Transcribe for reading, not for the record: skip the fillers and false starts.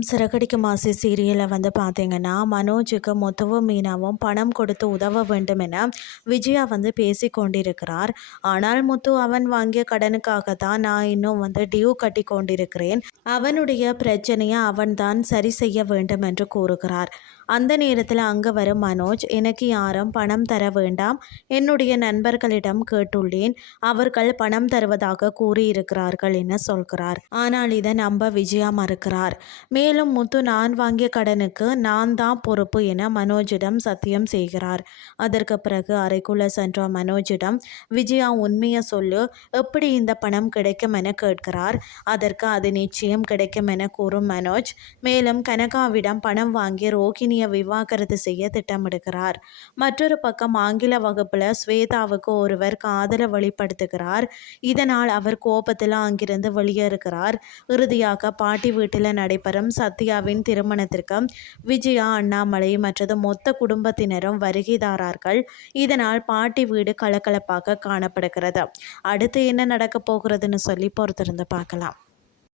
வணக்கம். சிறகடிக்கும் ஆசை சீரியலில் பார்த்தீங்கன்னா, மனோஜுக்கு முத்துவும் மீனாவும் பணம் கொடுத்து உதவ வேண்டும் என விஜயா பேசி கொண்டிருக்கிறார். ஆனால் முத்து அவன் வாங்கிய கடனுக்காக தான் நான் இன்னும் டியூ கட்டி கொண்டிருக்கிறேன். அவனுடைய பிரச்சனையை அவன்தான் சரி செய்ய வேண்டும் என்று கூறுகிறார். அந்த நேரத்தில் அங்கு வரும் மனோஜ், எனக்கு யாரும் பணம் தர வேண்டாம், என்னுடைய நண்பர்களிடம் கேட்டுள்ளேன், அவர்கள் பணம் தருவதாக கூறியிருக்கிறார்கள் என சொல்கிறார். ஆனால் இதை நம்ப விஜயா மறுக்கிறார். மேலும் முத்து நான் வாங்கிய கடனுக்கு நான் தான் பொறுப்பு என மனோஜிடம் சத்தியம் செய்கிறார். அதற்கு பிறகு அறைக்குள்ள சென்ற மனோஜிடம் விஜயா உண்மையை சொல்லு, எப்படி இந்த பணம் கிடைக்கும் என கேட்கிறார். அதற்கு அது நிச்சயம் கிடைக்கும் என கூறும் மனோஜ், மேலும் கனகாவிடம் பணம் வாங்கி ரோகிணியை விவாகரத்து செய்ய திட்டமிடுகிறார். மற்றொரு பக்கம் ஆங்கில வகுப்புல ஸ்வேதாவுக்கு ஒருவர் காதலை வெளிப்படுத்துகிறார். இதனால் அவர் கோபத்தில் அங்கிருந்து வெளியேறுகிறார். இறுதியாக பாட்டி வீட்டில் நடைபெறும் சத்யாவின் திருமணத்திற்கு விஜயா, அண்ணாமலை மற்றது மொத்த குடும்பத்தினரும் வருகைதாரார்கள். இதனால் பாட்டி வீடு கலகலப்பாக காணப்படுகிறது. அடுத்து என்ன நடக்க போகிறதுன்னு சொல்லி பொறுத்திருந்து பார்க்கலாம்.